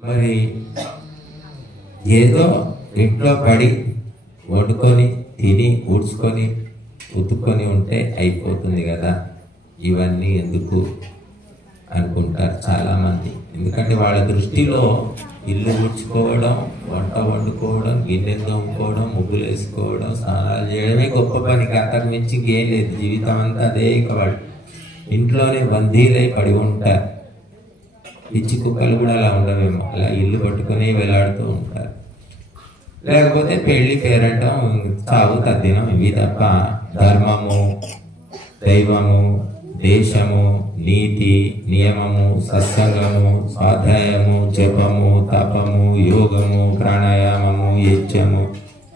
మరి ఏదో ఇంట్లో పడి వండుకొని తిని ఊడ్చుకొని ఉతుక్కొని ఉంటే అయిపోతుంది కదా, ఇవన్నీ ఎందుకు అనుకుంటారు చాలామంది. ఎందుకంటే వాళ్ళ దృష్టిలో ఇల్లు ఊడ్చుకోవడం, వంట వండుకోవడం, గిన్నెలు తోముకోవడం, ముగ్గులు వేసుకోవడం, స్నానాలు చేయడమే గొప్ప పని. అంతకు మించి ఏం లేదు. జీవితం అంతా అదే. ఇక వాళ్ళు ఇంట్లోనే బందీలై పడి ఉంటారు. పిచ్చి కుక్కలు కూడా అలా ఉండవేమో, అలా ఇల్లు పట్టుకొని వేలాడుతూ ఉంటారు. లేకపోతే పెళ్లి పేరటం, చావు తద్దినం, ఇవి తప్ప ధర్మము, దైవము, దేశము, నీతి, నియమము, సత్సంగము, స్వాధ్యాయము, జపము, తపము, యోగము, ప్రాణాయామము, యజ్ఞము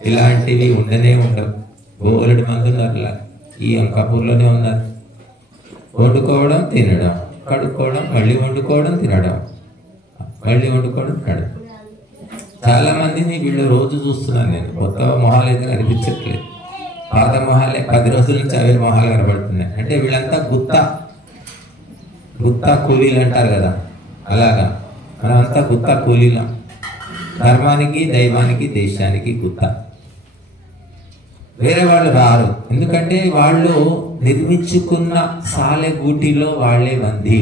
ఇలాంటివి ఉండనే ఉండవు. బోలెడు మంది ఉన్నారు. ఈ అంకాపూర్లోనే ఉన్నారు. వండుకోవడం, తినడం, కడుక్కోవడం, మళ్ళీ వండుకోవడం, తినడం, మళ్ళీ వండుకోవడం, తినడం. చాలా మందిని వీళ్ళు రోజు చూస్తున్నాను నేను. కొత్త మొహాలు అయితే కనిపించట్లేదు. పాత మొహాలే 10 రోజుల నుంచి అవే మొహాలు కనబడుతున్నాయి. అంటే వీళ్ళంతా గుత్తా కూలీలు అంటారు కదా, అలాగా మనమంతా గుత్తా కూలీలం. ధర్మానికి, దైవానికి, దేశానికి గుత్తా. వేరే వాళ్ళు రారు. ఎందుకంటే వాళ్ళు నిర్మించుకున్న సాలెగూటిలో వాళ్లే బందీ.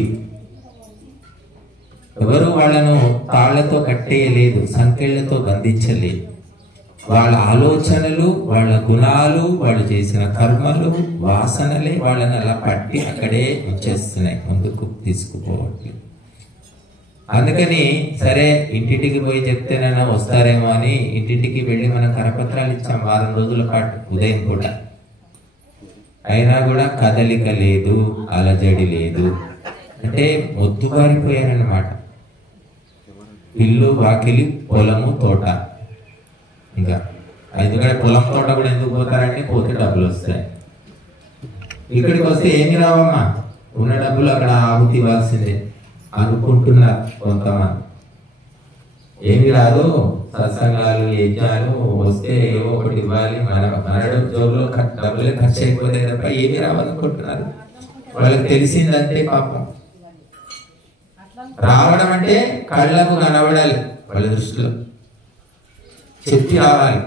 ఎవరు వాళ్ళను తాళ్లతో కట్టేయలేదు, సంకెళ్లతో బంధించలేదు. వాళ్ళ ఆలోచనలు, వాళ్ళ గుణాలు, వాళ్ళు చేసిన కర్మలు, వాసనలే వాళ్ళని అలా పట్టి అక్కడే ఉంచేస్తున్నాయి, ముందుకు తీసుకుపోవట్లేదు. అందుకని సరే ఇంటింటికి పోయి చెప్తేనైనా వస్తారేమో అని ఇంటింటికి వెళ్ళి మనం కరపత్రాలు ఇచ్చాం 4 రోజుల పాటు, ఉదయం పూట. అయినా కూడా కదలిక లేదు, అలజడి లేదు. అంటే మొద్దుబారిపోయారన్నమాట. ఇల్లు, వాకిలి, పొలము, తోట. ఇంకా ఎందుకంటే పొలం, తోట కూడా ఎందుకు పోతారంటే పోతే డబ్బులు వస్తాయి. ఇక్కడికి వస్తే ఏమి రావమ్మా, ఉన్న డబ్బులు అక్కడ ఆహుతి ఇవ్వాల్సిందే అనుకుంటున్నారు కొంతమంది. ఏమి రాదు, సత్సంగాలు, యజ్ఞాలు వస్తే ఏవో ఒకటి ఇవ్వాలి, మన జోబులో డబ్బులే ఖర్చు అయిపోతే తప్ప ఏమి రావాలనుకుంటున్నారు. వాళ్ళకి తెలిసిందంటే పాపం. రావడం అంటే కళ్ళకు కనబడాలి, వాళ్ళ దృష్టిలో చెప్పి రావాలి.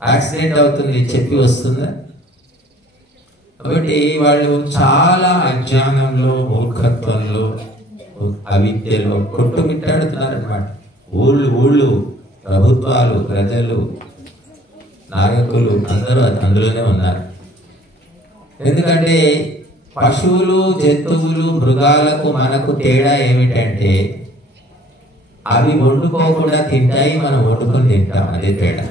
యాక్సిడెంట్ అవుతుంది చెప్పి వస్తుందా? కాబట్టి వాళ్ళు చాలా అజ్ఞానంలో, మూర్ఖత్వంలో, అవిద్యలో కొట్టుమిట్టాడుతున్నారు అన్నమాట. ఊళ్ళు, ప్రభుత్వాలు, ప్రజలు, నాయకులు అందరూ అందులోనే ఉన్నారు. ఎందుకంటే పశువులు, జంతువులు, మృగాలకు మనకు తేడా ఏమిటంటే అవి వండుకోకుండా తింటాయి, మనం వండుకొని తింటాం, అదే తేడా.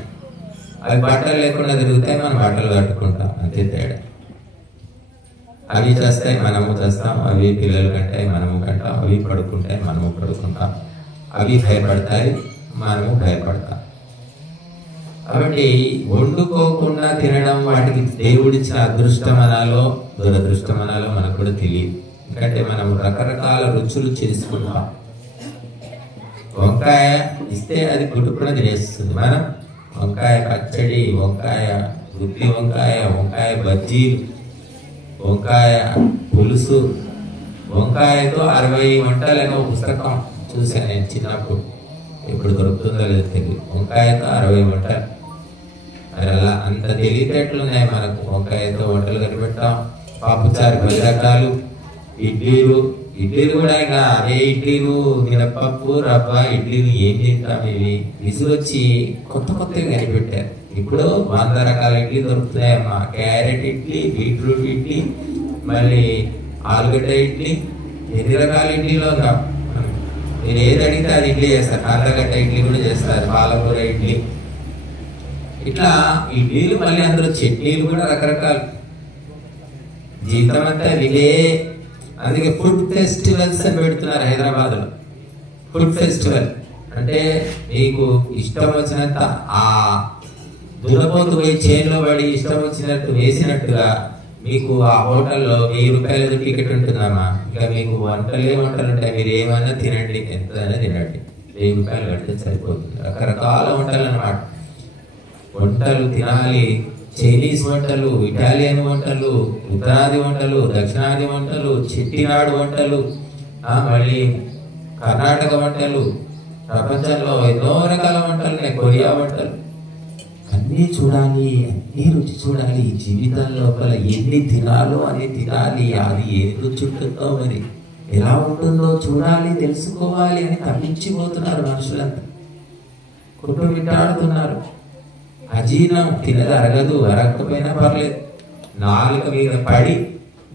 అవి బట్టలు లేకుండా తిరుగుతాయి, మనం బట్టలు కట్టుకుంటాం, అంతే తేడా. అవి చేస్తాయి, మనము చేస్తాం. అవి పిల్లలు కంటాయి, మనము కంటాం. అవి పడుకుంటాయి, మనము పడుకుంటాం. అవి భయపడతాయి, మనము భయపడతాం. కాబట్టి వండుకోకుండా తినడం వాటికి దేవుడిచ్చిన అదృష్టం అనాలో దురదృష్టం అనాలో మనకు కూడా తెలియదు. ఎందుకంటే మనం రకరకాల రుచులు చేసుకుంటాం. వంకాయ ఇస్తే అది కుట్టుకుని తినేస్తుంది. మనం వంకాయ పచ్చడి, వంకాయ గుత్తి వంకాయ, వంకాయ బజ్జీలు, వంకాయ పులుసు, వంకాయతో 60 వంటలనే పుస్తకం చూశాను నేను చిన్నప్పుడు. ఇప్పుడు దొరుకుతుందో లేదో తెలియదు. వంకాయతో 60 వంటలు. మరి అలా అంత తెలివితేటలు ఉన్నాయి మనకు. వంకాయతో వంటలు కనిపెట్టాం. పప్పుచారు 10 రకాలు. ఇడ్లీలు కూడా ఇక అదే ఇడ్లీలు, మినపప్పు, రవ్వ ఇడ్లీలు ఏం తింటాం. ఇవి విసుగొచ్చి కొత్తవి కనిపెట్టారు. ఇప్పుడు 100 రకాల ఇడ్లీ దొరుకుతున్నాయమ్మా. క్యారెట్ ఇడ్లీ, బీట్రూట్ ఇడ్లీ, మళ్ళీ ఆలుగడ్డ ఇడ్లీ, ఎన్ని రకాల ఇడ్లీలో మీరు ఏది అడిగితే అది ఇడ్లీ చేస్తారు. ఆలుగడ్డ ఇడ్లీ కూడా చేస్తారు, పాలకూర ఇడ్లీ. ఇట్లా ఇడ్లీలు, మళ్ళీ అందులో చట్నీలు కూడా రకరకాలు. జీవితం అంతా ఇదే. అందుకే ఫుడ్ ఫెస్టివల్స్ అని పెడుతున్నారు హైదరాబాద్ లో. ఫుడ్ ఫెస్టివల్ అంటే మీకు ఇష్టం వచ్చినంత ఆ దురపోతు పోయి చేనులో పడి ఇష్టం వచ్చినట్టు వేసినట్టుగా మీకు ఆ హోటల్లో 1000 రూపాయల టికెట్ ఉంటుందమ్మా. ఇంకా మీకు వంటలు ఉంటాయి, మీరు ఏమన్నా తినండి, ఎంతైనా తినండి. 1000 రూపాయలు కడితే సరిపోతుంది. రకరకాల వంటలు అన్నమాట. వంటలు తినాలి. చైనీస్ వంటలు, ఇటాలియన్ వంటలు, ఉత్తరాది వంటలు, దక్షిణాది వంటలు, చెట్టినాడు వంటలు, మళ్ళీ కర్ణాటక వంటలు, ప్రపంచంలో ఎన్నో రకాల వంటలు ఉన్నాయి, కొరియా వంటలు. అన్నీ చూడాలి, అన్నీ రుచి చూడాలి. ఈ జీవితం లోపల ఎన్ని తినాలో అని తినాలి. అది ఏది రుచి ఉంటుందో మరి ఎలా ఉంటుందో చూడాలి, తెలుసుకోవాలి అని తప్పించిపోతున్నారు మనుషులంతా. కుటుంబింటాడుతున్నారు. అజీర్ణం, తినది అరగదు, అరగకపోయినా పర్లేదు, నాలుక మీద పడి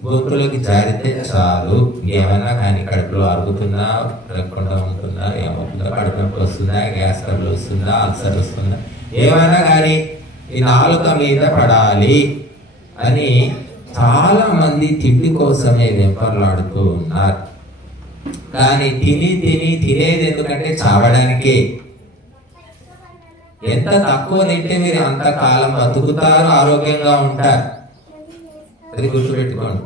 గోతులోకి జారితే చాలు. ఏమైనా కానీ కడుపులో అరుగుతున్నా, అరగకుండా ఉంటుందా, ఏమవుతుందా, కడుపు నొప్పి వస్తుందా, గ్యాస్ ట్రబుల్ వస్తుందా, అల్సర్ వస్తుందా, ఏమైనా కానీ ఈ నాలుక మీద పడాలి అని చాలా మంది తిండి కోసమే వెంపర్లాడుతూ ఉన్నారు. కానీ తినేది ఎందుకంటే చావడానికే. ఎంత తక్కువ తింటే మీరు అంత కాలం బతుకుతారు, ఆరోగ్యంగా ఉంటారు. అది గుర్తుపెట్టుకోండి.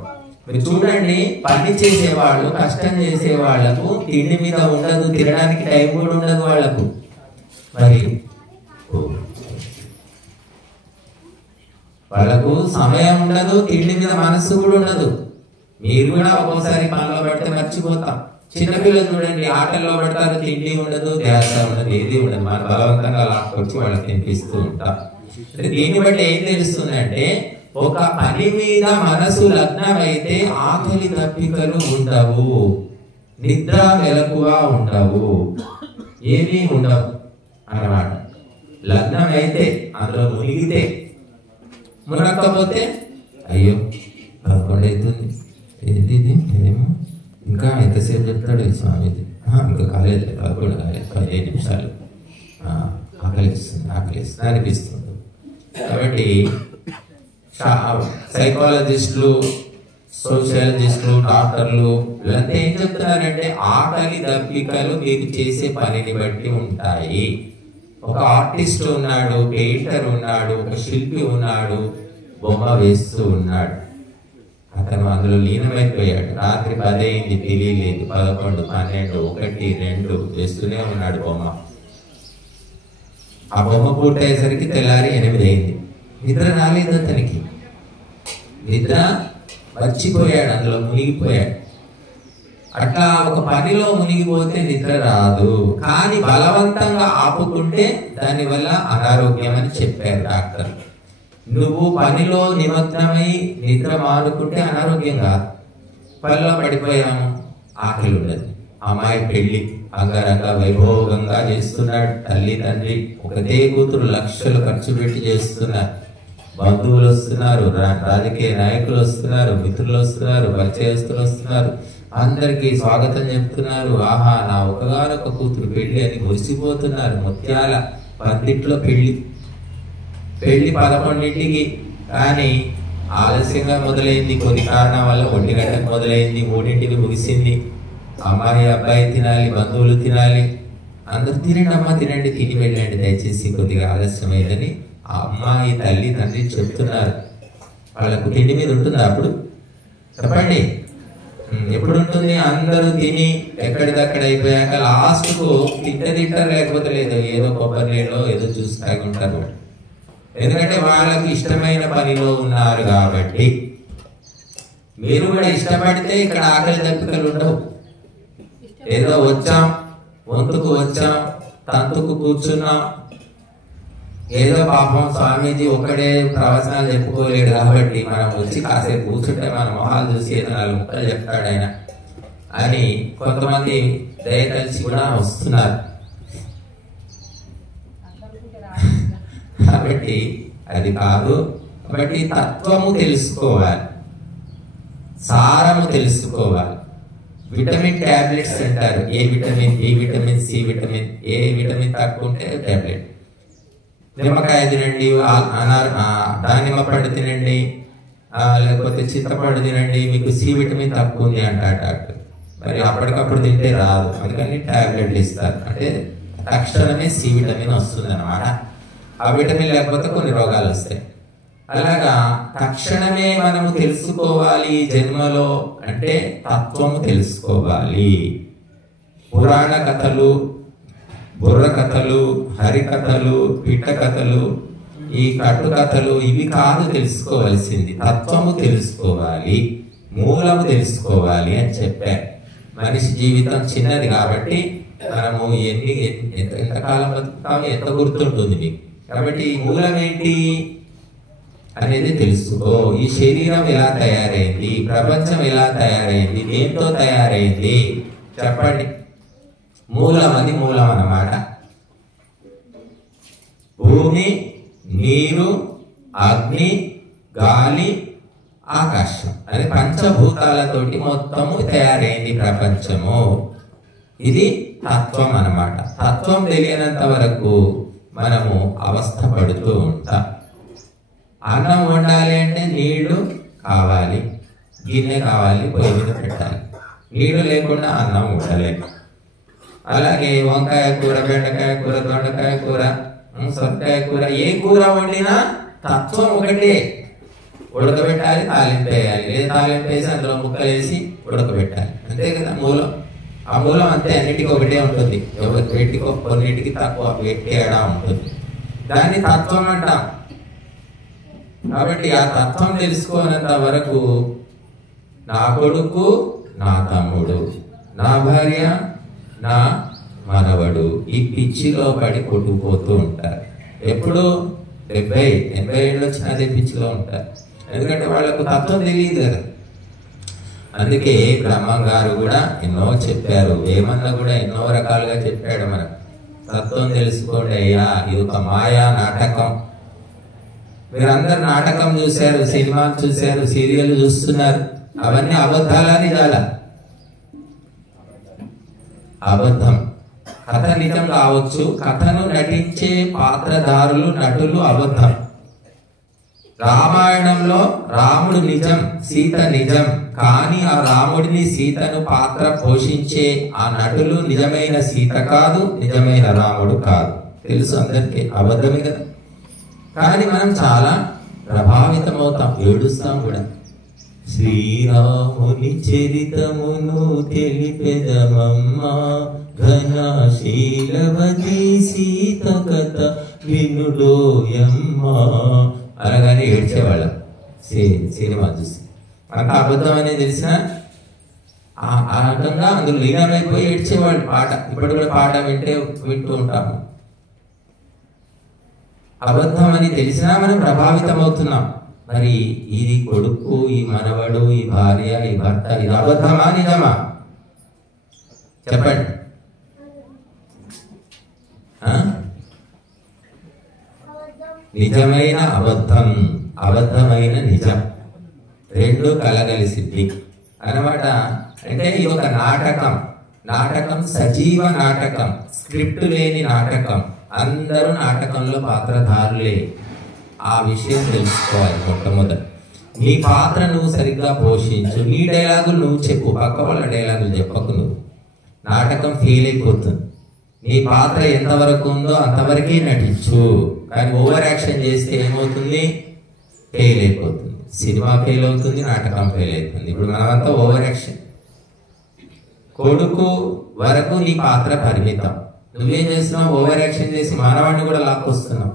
మీరు చూడండి, పని చేసేవాళ్ళు, కష్టం చేసే వాళ్లకు తిండి మీద ఉండదు, తినడానికి టైం కూడా ఉండదు వాళ్లకు. మరి వాళ్ళకు సమయం ఉండదు, తిండి మీద మనసు కూడా ఉండదు. మీరు కూడా ఒక్కోసారి పనిలో పడితే మర్చిపోతాం. చిన్నపిల్లలు చూడండి, ఆటల్లో పడతారు, తిండి ఉండదు, ధ్యాస ఉండదు, ఏది ఉండదు. మన బలవంతంగా లాక్కొచ్చి వాళ్ళకి తినిపిస్తూ ఉంటాం. దీన్ని బట్టి ఏం తెలుస్తుందంటే, ఒక పని మీద మనసు లగ్నమైతే ఆకలి దప్పికలు ఉండవు, నిద్ర మెలకువ ఉండవు, ఏమీ ఉండవు అన్నమాట. లగ్నం అయితే, అందులో మునిగితే, మునక్కపోతే అయ్యో 11 అవుతుంది, ఏంటి ఇది, ఏమో ఇంకా ఎంతసేపు చెప్తాడు ఈ స్వామిది, ఇంకా కాలేదు, 11 కాలేదు, 15 నిమిషాలు, ఆకలిస్తుంది అనిపిస్తుంది. కాబట్టి సైకాలజిస్టులు, సోషియాలజిస్టులు, డాక్టర్లు వీళ్ళంతా ఏం చెప్తున్నారంటే, ఆకలి దప్పికలు మీరు చేసే పనిని బట్టి ఉంటాయి. ఒక ఆర్టిస్ట్ ఉన్నాడు, పెయింటర్ ఉన్నాడు, ఒక శిల్పి ఉన్నాడు, బొమ్మ వేస్తూ ఉన్నాడు. అతను అందులో లీనమైపోయాడు. రాత్రి 10 అయింది, తెలియలేదు, 11, 12, 1, 2 వేస్తూనే ఉన్నాడు బొమ్మ. ఆ బొమ్మ పూర్తయ్యేసరికి తెల్లారి 8 అయింది. నిద్ర రాలేదు అతనికి, నిద్ర మర్చిపోయాడు, అందులో మునిగిపోయాడు. అట్లా ఒక పనిలో మునిగిపోతే నిద్ర రాదు. కానీ బలవంతంగా ఆపుకుంటే దానివల్ల అనారోగ్యం అని చెప్పారు డాక్టర్. నువ్వు పనిలో నిమగ్నమై నిద్ర మానుకుంటే అనారోగ్యం కాదు. పనిలో పడిపోయాము, ఆకలి ఉండదు. అమ్మాయి పెళ్లి అంగరంగ వైభోగంగా చేస్తున్నాడు తల్లి తండ్రి, ఒకటే కూతురు, లక్షలు ఖర్చు పెట్టి చేస్తున్నారు. బంధువులు వస్తున్నారు, రాజకీయ నాయకులు వస్తున్నారు, మిత్రులు వస్తున్నారు, పరిచయస్తులు వస్తున్నారు, అందరికీ స్వాగతం చెప్తున్నారు. ఆహా, నా ఒకగానొక కూతురు పెళ్లి అని మురిసిపోతున్నారు. ముత్యాల పందిట్లో పెళ్లి 11ంటికి, కానీ ఆలస్యంగా మొదలైంది. కొన్ని కారణాల వల్ల 1 గంటకు మొదలైంది, 3ంటికి ముగిసింది. అమ్మాయి అబ్బాయి తినాలి, బంధువులు తినాలి, అందరూ తినండి అమ్మ, తినండి, తిని వెళ్ళండి దయచేసి, కొద్దిగా ఆలస్యమైందని ఆ అమ్మాయి తల్లి తండ్రి చెప్తున్నారు. వాళ్ళకు తిండి మీద ఉంటుందా అప్పుడు? చెప్పండి, ఎప్పుడు ఉంటుంది? అందరూ తిని ఎక్కడిదక్కడ అయిపోయాక లాస్ట్కు తింటారు, లేకపోతే లేదు, ఏదో కొబ్బరి నీళ్ళు ఏదో జ్యూస్ తాగి ఉంటారు. ఎందుకంటే వాళ్ళకి ఇష్టమైన పనిలో ఉన్నారు కాబట్టి. మీరు కూడా ఇష్టపడితే ఇక్కడ ఆకలి దప్పికలు ఉండవు. ఏదో వచ్చాం, వంతుకు వచ్చాం, తంతుకు కూర్చున్నాం, ఏదో పాపం స్వామీజీ ఒక్కడే ప్రవచనాలు చెప్పుకోలేడు కాబట్టి మనం వచ్చి కాసేపు కూర్చుంటే మన మొహాలు చూసి ఏదో 4 ముక్కలు చెప్తాడు ఆయన అని కొంతమంది దయతలిచి కూడా వస్తున్నారు. కాబట్టి అది కాదు. కాబట్టి తత్వము తెలుసుకోవాలి, సారము తెలుసుకోవాలి. విటమిన్ టాబ్లెట్స్ అంటారు. A vitamin, B vitamin, C vitamin. A vitamin తక్కువ ఉంటే టాబ్లెట్. నిమ్మకాయ తినండి, దానిమ్మ పండు తినండి, లేకపోతే చింతపండు తినండి, మీకు సి విటమిన్ తక్కువ ఉంది అంటారు డాక్టర్. మరి అప్పటికప్పుడు తింటే రాదు, అందుకని టాబ్లెట్లు ఇస్తారు. అంటే తక్షణమే సి విటమిన్ వస్తుంది అన్నమాట. ఆ విటమిన్ లేకపోతే కొన్ని రోగాలు వస్తాయి. అలాగా తక్షణమే మనము తెలుసుకోవాలి జన్మలో అంటే తత్వము తెలుసుకోవాలి. పురాణ కథలు, బుర్ర కథలు, హరికథలు, పిట్ట కథలు, ఈ కట్టు కథలు ఇవి కాదు తెలుసుకోవాల్సింది. తత్వము తెలుసుకోవాలి, మూలము తెలుసుకోవాలి అని చెప్పారు. మనిషి జీవితం చిన్నది కాబట్టి మనము ఎంతకాలం బతుకుతామో ఎంత గుర్తుంటుంది మీకు. కాబట్టి ఈ మూలం ఏంటి అనేది తెలుసుకో. ఈ శరీరం ఎలా తయారైంది, ప్రపంచం ఎలా తయారైంది, దేంతో తయారైంది చెప్పండి. మూలం అన్నమాట. భూమి, నీరు, అగ్ని, గాలి, ఆకాశం అనే పంచభూతాలతోటి మొత్తము తయారైంది ప్రపంచము. ఇది తత్వం అన్నమాట. తత్వం తెలియనంత వరకు మనము అవస్థ పడుతూ ఉంటాం. అన్నం వండాలి అంటే నీళ్లు కావాలి, గిన్నె కావాలి, పొయ్యి మీద పెట్టాలి. నీళ్లు లేకుండా అన్నం ఉండలేదు. అలాగే వంకాయ కూర, బెండకాయ కూర, దొండకాయ కూర, సొరకాయ కూర, ఏ కూర వండినా తత్వం ఒకటే. ఉడకబెట్టాలి, తాలింపు వేయాలి, లేదా తాలింపు వేసి అందులో ముక్కలు వేసి ఉడకబెట్టాలి, అంతే కదా మూలం. ఆ మూలం అంతే, అన్నిటికీ ఒకటే ఉంటుంది. వీటికో కొన్నిటికి తక్కువ తేడా ఉంటుంది. దాన్ని తత్వం అంటాం. కాబట్టి ఆ తత్వం తెలుసుకోనంత వరకు నా కొడుకు, నా తమ్ముడు, నా భార్య, నా మనవడు ఈ పిచ్చిలో పడి కొట్టుకుపోతూ ఉంటారు. ఎప్పుడు 70-80 ఏళ్ళు వచ్చిన అదే పిచ్చిలో ఉంటారు. ఎందుకంటే వాళ్ళకు తత్వం తెలియదు కదా. అందుకే బ్రహ్మం గారు కూడా ఎన్నో చెప్పారు, వేమన్న కూడా ఎన్నో రకాలుగా చెప్పాడు. మనకు తత్వం తెలుసుకోండి అయ్యా, ఇది ఒక మాయా నాటకం. మీరందరు నాటకం చూశారు, సినిమాలు చూశారు, సీరియల్ చూస్తున్నారు. అవన్నీ అబద్ధాలా నిజాలా? అబద్ధం. కథ నిజం కావచ్చు, కథను నటించే పాత్రధారులు, నటులు అబద్ధం. రామాయణంలో రాముడు నిజం, సీత నిజం. కానీ ఆ రాముడిని, సీతను పాత్ర పోషించే ఆ నటులు నిజమైన సీత కాదు, నిజమైన రాముడు కాదు. తెలుసు అందరికీ, అబద్ధమే కదా. కానీ మనం చాలా ప్రభావితమవుతాం, ఏడుస్తాం కూడా. శ్రీరాముని చరితమును తెలిపెదమమ్మా, ఘనశీలవతి సీత కథ వినుడోయమ్మా అనగానే ఏడ్చేవాళ్ళం సినిమా చూసి. మనకు అబద్ధం అనేది తెలిసిన ఆ రకంగా అందులో లీనమైపోయి ఏడ్చేవాళ్ళు. పాట ఇప్పుడు కూడా పాట వింటూ ఉంటాము. అబద్ధం అని తెలిసినా మనం ప్రభావితం అవుతున్నాం. మరి ఇది కొడుకు, ఈ మనవడు, ఈ భార్య, ఈ భర్త, ఇది అబద్ధమా నిజమా చెప్పండి. నిజమైన అబద్ధం, అబద్ధమైన నిజం రెండు కలగలిసింది అన్నమాట. అంటే ఇది ఒక నాటకం. నాటకం సజీవ నాటకం, స్క్రిప్ట్ లేని నాటకం. అందరూ నాటకంలో పాత్రధారులే. ఆ విషయం తెలుసుకోవాలి. మొట్టమొదటి నీ పాత్ర నువ్వు సరిగ్గా పోషించు. నీ డైలాగులు నువ్వు చెప్పు, పక్క వాళ్ళ డైలాగులు చెప్పకు. నువ్వు నాటకం ఫెయిల్ అయిపోతుంది. నీ పాత్ర ఎంతవరకు ఉందో అంతవరకే నటించు. కానీ ఓవర్ యాక్షన్ చేస్తే ఏమవుతుంది? ఫెయిల్ అయిపోతుంది. సినిమా ఫెయిల్ అవుతుంది, నాటకం ఫెయిల్ అవుతుంది. ఇప్పుడు మనమంతా ఓవర్ యాక్షన్. కొడుకు వరకు నీ పాత్ర పరిమితం. నువ్వేం చేస్తున్నావు? ఓవర్ యాక్షన్ చేసి మానవాడిని కూడా లాక్కొస్తున్నావు.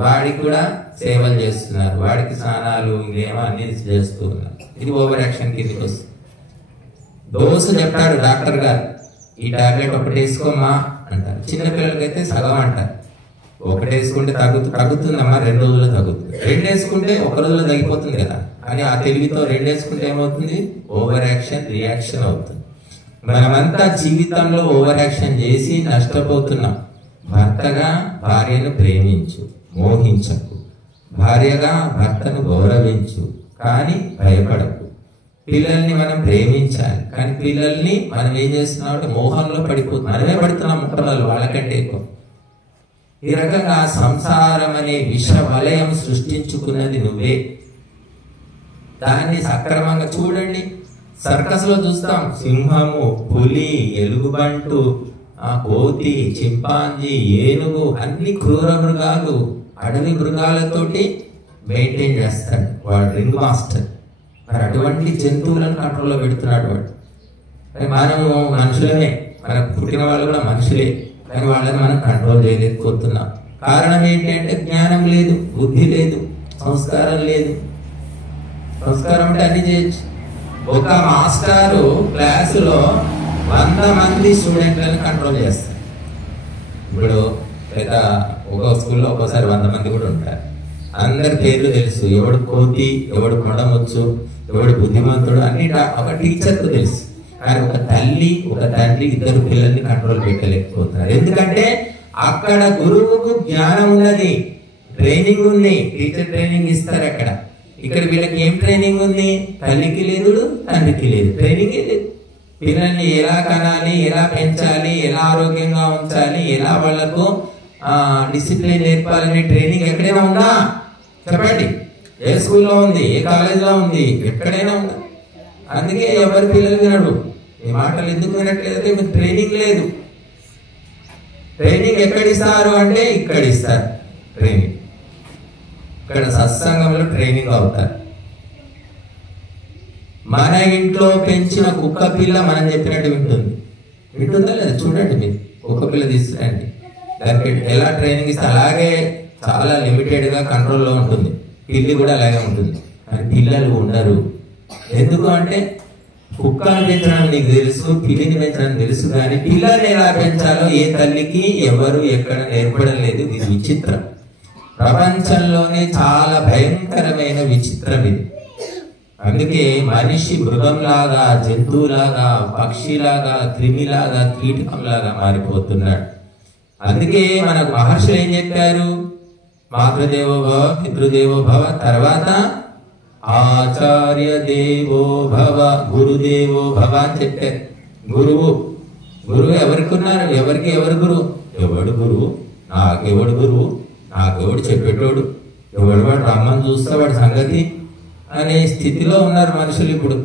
వాడికి కూడా సేవలు చేస్తున్నారు, వాడికి స్నానాలు ఇంకేమో అన్ని చేస్తూ ఉన్నారు. ఇది ఓవర్ యాక్షన్ కిందకి వస్తుంది. డోసు చెప్తాడు డాక్టర్ గారు, ఈ టాబ్లెట్ ఒకటి వేసుకోమ్మా అంటారు. చిన్నపిల్లలకైతే సగం అంటారు. ఒకటి వేసుకుంటే తగ్గుతుందమ్మా, 2 రోజుల్లో తగ్గుతుంది. 2 వేసుకుంటే 1 రోజులో తగ్గిపోతుంది కదా. కానీ ఆ తెలివితో 2 వేసుకుంటే ఏమవుతుంది? ఓవర్ యాక్షన్ రియాక్షన్ అవుతుంది. మనమంతా జీవితంలో ఓవర్ యాక్షన్ చేసి నష్టపోతున్నాం. భర్తగా భార్యను ప్రేమించు, మోహించకు. భార్యగా భర్తను గౌరవించు, కానీ భయపడకు. పిల్లల్ని మనం ప్రేమించాలి, కానీ పిల్లల్ని మనం ఏం చేస్తున్నాం అంటే మోహంలో పడిపోతున్నాం. మనమే పడుతున్నాం ముట్టలు, వాళ్ళకంటే ఎక్కువ. ఈ రకంగా సంసారం అనే విష వలయం సృష్టించుకున్నది నువ్వే. దాన్ని సక్రమంగా చూడండి. సర్కస్ లో చూస్తాం, సింహము, పులి, ఎలుగుబంటు, కోతి, చింపాంజీ, ఏనుగు, అన్ని క్రూర మృగాలు, అడవి మృగాలతోటి మెయింటైన్ చేస్తాడు వాడు రింగ్ మాస్టర్. మరి అటువంటి జంతువులను కంట్రోల్లో పెడుతున్నాడు వాడు. మనము మనుషులమే, మనకు పుట్టిన వాళ్ళు కూడా మనుషులే, కానీ వాళ్ళని మనం కంట్రోల్ చేయలేకపోతున్నాం. కారణం ఏంటంటే జ్ఞానం లేదు, బుద్ధి లేదు, సంస్కారం లేదు. సంస్కారం అంటే అన్ని చేయొచ్చు. ఒక మాస్టారు క్లాసులో 100 మంది స్టూడెంట్లను కంట్రోల్ చేస్తారు. ఇప్పుడు లేదా ఒక స్కూల్లో ఒక్కోసారి 100 మంది కూడా ఉంటారు. అందరి పేర్లు తెలుసు, ఎవడు కోతి, ఎవడు కొడవచ్చు, ఎవడు బుద్ధిమంతుడు అన్ని ఒక టీచర్కు తెలుసు. కానీ ఒక తల్లి ఒక తండ్రి ఇద్దరు పిల్లల్ని కంట్రోల్ పెట్టలేకపోతున్నారు. ఎందుకంటే అక్కడ గురువుకు జ్ఞానం ఉన్నది, ట్రైనింగ్ ఉంది, టీచర్ ట్రైనింగ్ ఇస్తారు అక్కడ. ఇక్కడ వీళ్ళకి ఏం ట్రైనింగ్ ఉంది? తల్లికి లేదు, తండ్రికి లేదు, ట్రైనింగ్ లేదు. పిల్లల్ని ఎలా కనాలి, ఎలా పెంచాలి, ఎలా ఆరోగ్యంగా ఉంచాలి, ఎలా వాళ్లకు డిసిప్లిన్ నేర్పాలనే ట్రైనింగ్ ఎక్కడైనా ఉందా? చెప్పండి. ఏ స్కూల్లో ఉంది, ఏ కాలేజీలో ఉంది, ఎక్కడైనా ఉందా? అందుకే ఎవరి పిల్లలు వినడు. ఈ మాటలు ఎందుకు వినట్లేదంటే మీకు ట్రైనింగ్ లేదు. ట్రైనింగ్ ఎక్కడ ఇస్తారు అంటే ఇక్కడ ఇస్తారు ట్రైనింగ్. ఇక్కడ సత్సంగంలో ట్రైనింగ్ అవుతారు. మన ఇంట్లో పెంచిన కుక్క పిల్ల మనం చెప్పినట్టు వింటుందా లేదా చూడండి. మీరు కుక్క పిల్ల తీసుకురండి, దానికి ఎలా ట్రైనింగ్ ఇస్తే అలాగే చాలా లిమిటెడ్ గా కంట్రోల్లో ఉంటుంది. పిల్లి కూడా అలాగే ఉంటుంది. కానీ పిల్లలు ఉండరు. ఎందుకు అంటే కుక్కను పెంచడం నీకు తెలుసు, పిల్లిని పెంచడం తెలుసు, కానీ పిల్లల్ని ఎలా పెంచాలో ఏ తల్లికి ఎవరు ఎక్కడ నేర్పడం లేదు. ఇది విచిత్రం. ప్రపంచంలోనే చాలా భయంకరమైన విచిత్రం ఇది. అందుకే మనిషి మృగంలాగా, జంతువులాగా, పక్షిలాగా, క్రిమిలాగా, కీటకంలాగా మారిపోతున్నాడు. అందుకే మనకు మహర్షులు ఏం చెప్పారు? మాతృదేవో భవ, పితృదేవో భవ, తర్వాత ఆచార్య దేవో భవ, గురుదేవో భవ అని చెప్పారు. గురువు ఎవరికి ఉన్నారు? ఎవరికి ఎవరు గురువు? ఎవడు గురువు? నాకెవడు గురువు? నాకెవడు చెప్పేటోడు? ఎవడు వాడు రమ్మని చూస్తే వాడి సంగతి అనే స్థితిలో ఉన్నారు మనుషులు ఇప్పుడు.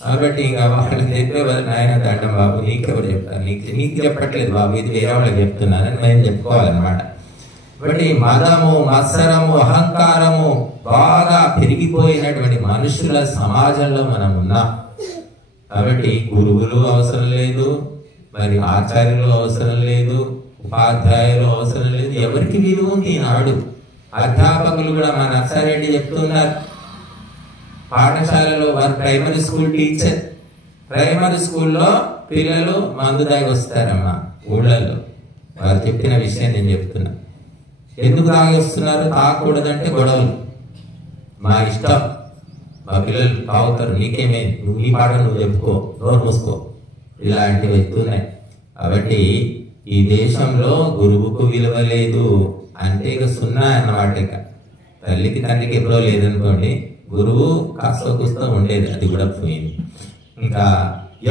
కాబట్టి ఇంకా వాళ్ళు చెప్పేవారు, నాయన దండం బాబు, నీకెవరు చెప్తాను, నీకు చెప్పట్లేదు బాబు, ఇది వేరే వాళ్ళకి చెప్తున్నానని మేము చెప్పుకోవాలన్నమాట. కాబట్టి మదము, మత్సరము, అహంకారము బాగా పెరిగిపోయినటువంటి మనుషుల సమాజంలో మనం ఉన్నాం. కాబట్టి గురువులు అవసరం లేదు, మరి ఆచార్యులు అవసరం లేదు, ఉపాధ్యాయులు అవసరం లేదు. ఎవరికి విలువ ఉంది ఈనాడు? అధ్యాపకులు కూడా మా నర్సారెడ్డి చెప్తున్నారు, పాఠశాలలో వారు ప్రైమరీ స్కూల్ టీచర్, ప్రైమరీ స్కూల్లో పిల్లలు మందు దాగి వస్తారమ్మా ఊళ్ళల్లో. వారు చెప్పిన విషయం నేను చెప్తున్నా. ఎందుకు తాగి వస్తున్నారు? తాగకూడదంటే గొడవలు, మా ఇష్టం, మా పిల్లలు తాగుతారు, నీకేమే, నువ్వు ఈ పాట నువ్వు చెప్పుకో, నోరు మూసుకో, ఇలాంటివి వస్తున్నాయి. కాబట్టి ఈ దేశంలో గురువుకు విలువ లేదు అంటే ఇక సున్నా అన్నమాట. ఇక తల్లికి తండ్రికి ఎప్పుడో లేదనుకోండి, గురువు కాస్త కూస్తో ఉండేది, అది కూడా పోయింది. ఇంకా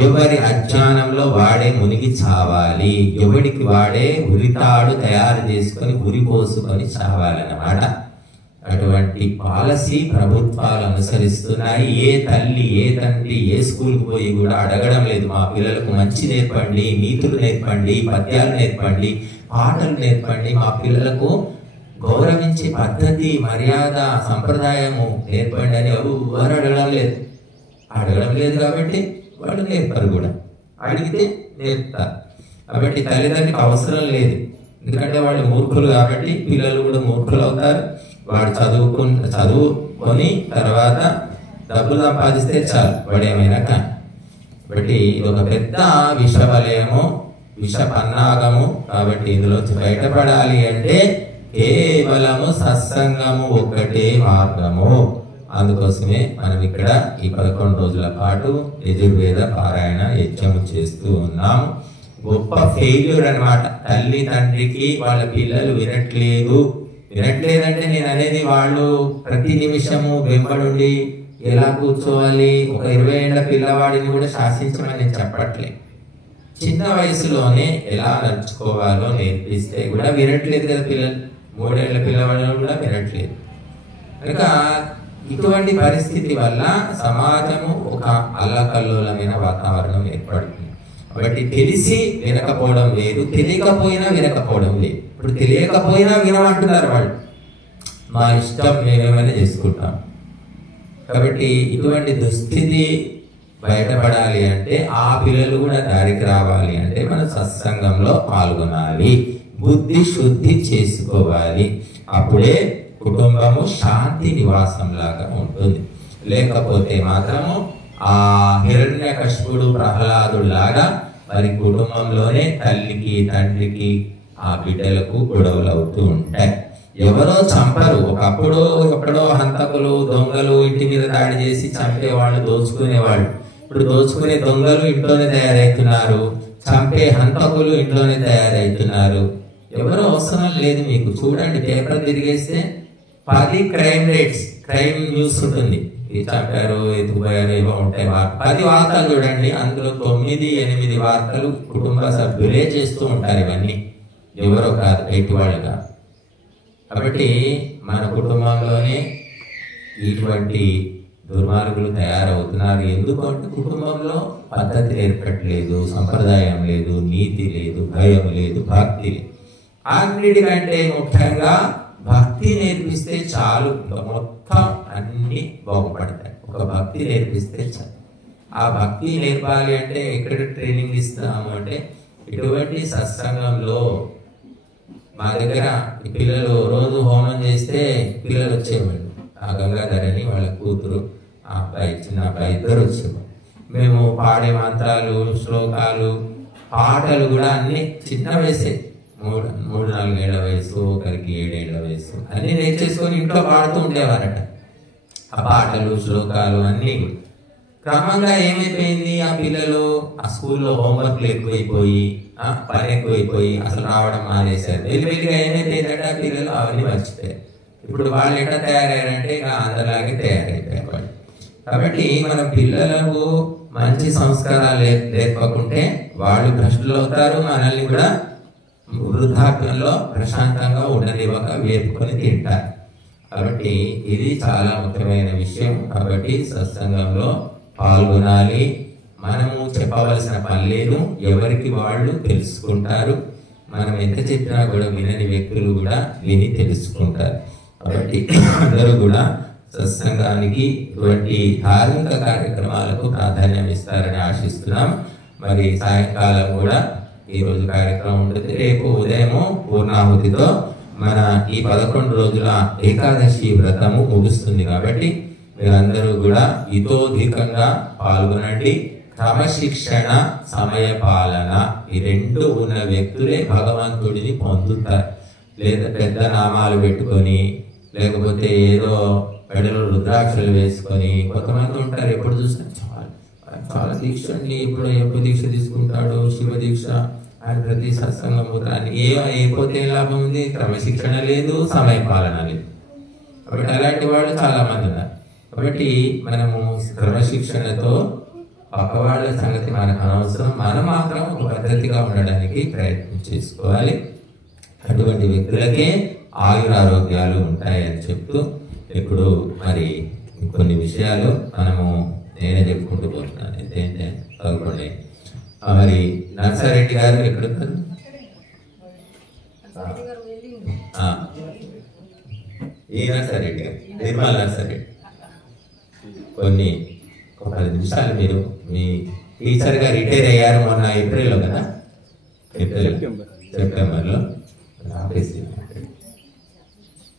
ఎవరి అజ్ఞానంలో వాడే మునిగి చావాలి, ఎవడికి వాడే ఉరితాడు తయారు చేసుకొని ఉరి పోసుకొని చావాలన్నమాట. అటువంటి పాలసీ ప్రభుత్వాలు అనుసరిస్తున్నాయి. ఏ తల్లి ఏ తండ్రి ఏ స్కూల్కి పోయి కూడా అడగడం లేదు, మా పిల్లలకు మంచి నేర్పండి, నీతులు నేర్పండి, పద్యాలు నేర్పండి, పాటలు నేర్పండి, మా పిల్లలకు గౌరవించే పద్ధతి, మర్యాద, సంప్రదాయము నేర్పండి అని ఎవరు అడగడం లేదు. అడగడం లేదు కాబట్టి వాళ్ళు నేర్పరు కూడా, అడిగితే నేర్పుతారు. కాబట్టి తల్లిదండ్రులకు అవసరం లేదు, ఎందుకంటే వాళ్ళు మూర్ఖులు కాబట్టి పిల్లలు కూడా మూర్ఖులు అవుతారు. వాడు చదువుకొని తర్వాత డబ్బులు సంపాదిస్తే చాలు, వాడు ఏమైనా కానీ. కాబట్టి ఇది ఒక పెద్ద విషవలయము, విష పన్నాగము. కాబట్టి ఇందులో బయటపడాలి అంటే కేవలము సత్సంగము ఒక్కటే మార్గము. అందుకోసమే మనం ఇక్కడ ఈ 11 రోజుల పాటు యజుర్వేద పారాయణ యజ్ఞము చేస్తూ ఉన్నాము. గొప్ప ఫెయిల్యూర్ అన్నమాట. తల్లి తండ్రికి వాళ్ళ పిల్లలు వినట్లేదంటే నేను అనేది వాళ్ళు ప్రతి నిమిషము వెంబడుండి ఎలా కూర్చోవాలి, ఒక 20 ఏళ్ల పిల్లవాడిని కూడా శాసించమని నేను చెప్పట్లే. చిన్న వయసులోనే ఎలా నడుచుకోవాలో నేర్పిస్తే కూడా వినట్లేదు కదా పిల్లలు. 3 ఏళ్ల పిల్లవాళ్ళు కూడా వినట్లేదు. కనుక ఇటువంటి పరిస్థితి వల్ల సమాజము ఒక అల్లకల్లోలమైన వాతావరణం ఏర్పడుతుంది. కాబట్టి తెలిసి వినకపోవడం లేదు, తెలియకపోయినా వినకపోవడం లేదు. ఇప్పుడు తెలియకపోయినా వినమంటున్నారు వాళ్ళు, మా ఇష్టం మేమేమైనా చేసుకుంటాం. కాబట్టి ఇటువంటి దుస్థితి బయటపడాలి అంటే, ఆ పిల్లలు కూడా దారికి రావాలి అంటే మనం సత్సంగంలో పాల్గొనాలి, బుద్ధి శుద్ధి చేసుకోవాలి. అప్పుడే కుటుంబము శాంతి నివాసం లాగా ఉంటుంది. లేకపోతే మాత్రము ఆ హిరణ్యకశిపుడు ప్రహ్లాదుడు లాగా మరి కుటుంబంలోనే తల్లికి తండ్రికి ఆ బిడ్డలకు గొడవలు అవుతూ ఉంటాయి. ఎవరో చంపరు. ఒకప్పుడు ఎక్కడో హంతకులు దొంగలు ఇంటి మీద దాడి చేసి చంపేవాళ్ళు, దోచుకునేవాళ్ళు. ఇప్పుడు దోచుకునే దొంగలు ఇంట్లోనే తయారవుతున్నారు, చంపే హంతకులు ఇంట్లోనే తయారవుతున్నారు. ఎవరో అవసరం లేదు. మీకు చూడండి, పేపర్ తిరిగేస్తే 10 క్రైమ్ న్యూస్ ఉంటుంది. ఇది చంపారు, ఎత్తుకుపోయారు, ఏవో ఉంటాయి. 10 వార్తలు చూడండి, అందులో 9-8 వార్తలు కుటుంబ సభ్యులే చేస్తూ ఉంటారు. ఇవన్నీ ఎవరో కాదు, ఎటువంటి కాదు. కాబట్టి మన కుటుంబంలోనే ఇటువంటి దుర్మార్గులు తయారవుతున్నారు. ఎందుకంటే కుటుంబంలో పద్ధతి నేర్పట్లేదు, సంప్రదాయం లేదు, నీతి లేదు, భయం లేదు, భక్తి లేదు. అన్నిటికంటే ముఖ్యంగా భక్తి నేర్పిస్తే చాలు, మొత్తం అన్ని బాగుపడతాయి. ఒక భక్తి నేర్పిస్తే చాలు. ఆ భక్తి నేర్పాలి అంటే ఎక్కడ ట్రైనింగ్ ఇస్తాము అంటే ఇటువంటి సత్సంగంలో. మా దగ్గర పిల్లలు రోజు హోమం చేస్తే పిల్లలు వచ్చేవాళ్ళు. ఆ గంగాధరని వాళ్ళ కూతురు, ఆ అబ్బాయి, చిన్న అబ్బాయి, ఇద్దరు వచ్చేవాళ్ళు. మేము పాడే మంత్రాలు, శ్లోకాలు, పాటలు కూడా అన్ని చిన్న వయసే, 3-4 ఏళ్ల వయసు, ఒకరికి 7 ఏళ్ల వయసు, అన్ని నేర్చేసుకొని ఇంట్లో పాడుతూ ఉండేవారట. ఆ పాటలు, శ్లోకాలు అన్ని. క్రమంగా ఏమైపోయింది, ఆ పిల్లలు ఆ స్కూల్లో హోంవర్క్లు ఎక్కువైపోయి, పని ఎక్కువైపోయి అసలు రావడం మానేశారు. వెలిగా ఏమైపోయిందంటే ఆ పిల్లలు అవన్నీ మర్చిపోయారు. ఇప్పుడు వాళ్ళు ఎట్లా తయారయ్యారంటే ఇక అందరిలాగే తయారైపోయారు వాళ్ళు. కాబట్టి మన పిల్లలకు మంచి సంస్కారాలు నేర్పకుంటే వాళ్ళు భ్రష్టులు అవుతారు. మనల్ని కూడా వృద్ధాప్యంలో ప్రశాంతంగా ఉండనివ్వక వేపుకొని తింటారు. కాబట్టి ఇది చాలా ముఖ్యమైన విషయం. కాబట్టి సత్సంగంలో పాల్గొనాలి. మనము చెప్పవలసిన పని లేదు, ఎవరికి వాళ్ళు తెలుసుకుంటారు. మనం ఎంత చెప్పినా కూడా వినని వ్యక్తులు కూడా విని తెలుసుకుంటారు. కాబట్టి అందరూ కూడా సత్సంగానికి ఇటువంటి ధార్మిక కార్యక్రమాలకు ప్రాధాన్యం ఇస్తారని ఆశిస్తున్నాం. మరి సాయంకాలం కూడా ఈ రోజు కార్యక్రమం ఉంటుంది. రేపు ఉదయము పూర్ణాహుతితో మన ఈ 11 రోజుల ఏకాదశి వ్రతము ముగుస్తుంది. కాబట్టి మీరందరూ కూడా ఇతోధికంగా పాల్గొనండి. క్రమశిక్షణ, సమయ పాలన, ఈ 2 ఉన్న వ్యక్తులే భగవంతుడిని పొందుతారు. లేదా పెద్ద నామాలు పెట్టుకొని, లేకపోతే ఏదో పెడలు రుద్రాక్షలు వేసుకొని, కొంతమంది ఉంటారు ఎప్పుడు చూసినా చాలా దీక్ష అండి, ఎప్పుడు దీక్ష తీసుకుంటాడు, శివ దీక్ష అని ప్రతి సత్సంగం పోతాను. అయిపోతే లాభం ఉంది, క్రమశిక్షణ లేదు, సమయ పాలన లేదు. కాబట్టి అలాంటి వాళ్ళు చాలా మంది ఉన్నారు. కాబట్టి మనము క్రమశిక్షణతో పక్కవాళ్ళ సంగతి మనకు అనవసరం, మనం మాత్రం ఒక పద్ధతిగా ఉండడానికి ప్రయత్నం చేసుకోవాలి. అటువంటి వ్యక్తులకే ఆయురారోగ్యాలు ఉంటాయని చెప్తూ ఇప్పుడు మరి కొన్ని విషయాలు మనము నేనే చెప్పుకుంటూ పోతున్నాను. ఏంటంటే చదువుకోండి. మరి నర్సారెడ్డి గారు ఎక్కడున్నారు? ఈ నర్సారెడ్డి గారు, నిర్మల నర్సారెడ్డి. కొన్ని 10 నిమిషాలు మీరు మీ టీచర్గా రిటైర్ అయ్యారు మొన్న ఏప్రిల్లో కదా, సెప్టెంబర్లో ఆపేసి